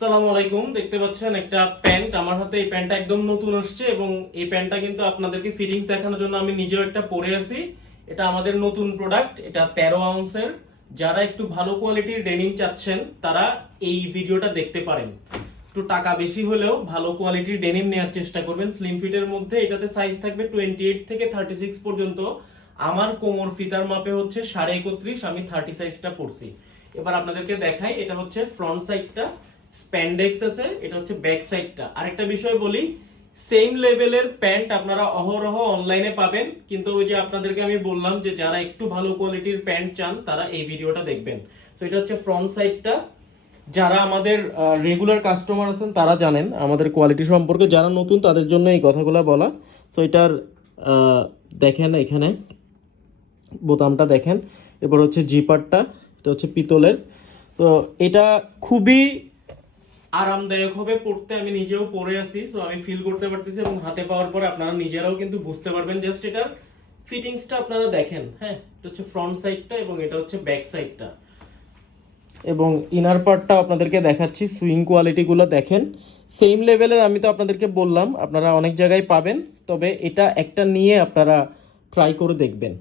আসসালামু আলাইকুম। দেখতে পাচ্ছেন একটা প্যান্ট আমার হাতে। এই প্যান্টটা একদম নতুন আসছে এবং এই প্যান্টটা কিন্তু আপনাদেরকে ফিটিংস দেখানোর জন্য আমি নিজেও একটা পরে আছি। এটা আমাদের নতুন প্রোডাক্ট, এটা 13 আউন্সের। যারা একটু ভালো কোয়ালিটির ডেনিম চাচ্ছেন তারা এই ভিডিওটা দেখতে পারেন। একটু টাকা বেশি হলেও ভালো কোয়ালিটির ডেনিম নেওয়ার চেষ্টা করবেন। স্লিম ফিটের মধ্যে এটাতে সাইজ থাকবে 28 থেকে 36 পর্যন্ত। আমার কোমর ফিতার মাপে হচ্ছে 31.5, আমি 30 সাইজটা পরছি। এবার আপনাদেরকে দেখাই, এটা হচ্ছে ফ্রন্ট সাইডটা, স্প্যান্ডেক্স আছে, এটা হচ্ছে ব্যাক সাইডটা। আরেকটা বিষয় বলি, সেম লেভেলের প্যান্ট আপনারা অহরহ অনলাইনে পাবেন, কিন্তু ওই যে আপনাদেরকে আমি বললাম যে যারা একটু ভালো কোয়ালিটির প্যান্ট চান তারা এই ভিডিওটা দেখবেন। তো এটা হচ্ছে ফ্রন্ট সাইডটা। যারা আমাদের রেগুলার কাস্টমার আছেন তারা জানেন আমাদের কোয়ালিটি সম্পর্কে, যারা নতুন তাদের জন্য এই কথাগুলো বলা। তো এটার দেখেন এখানে বোতামটা দেখেন, এরপর হচ্ছে জিপারটা, এটা হচ্ছে পিতলের। তো এটা খুবই আরামদায়ক হবে পড়তে, আমি নিজেও পরে আছি, তো আমি ফিল করতে পারতেছি এবং হাতে পাওয়ার পরে আপনারা নিজেরাও কিন্তু বুঝতে পারবেন। জাস্ট এটার ফিটিংসটা আপনারা দেখেন। হ্যাঁ, এটা হচ্ছে ফ্রন্ট সাইডটা এবং এটা হচ্ছে ব্যাক সাইডটা, এবং ইনার পার্টটা আপনাদেরকে দেখাচ্ছি। সুইং কোয়ালিটিগুলো দেখেন, সেম লেভেলের। আমি তো আপনাদেরকে বললাম আপনারা অনেক জায়গায় পাবেন, তবে এটা একটা নিয়ে আপনারা ট্রাই করে দেখবেন।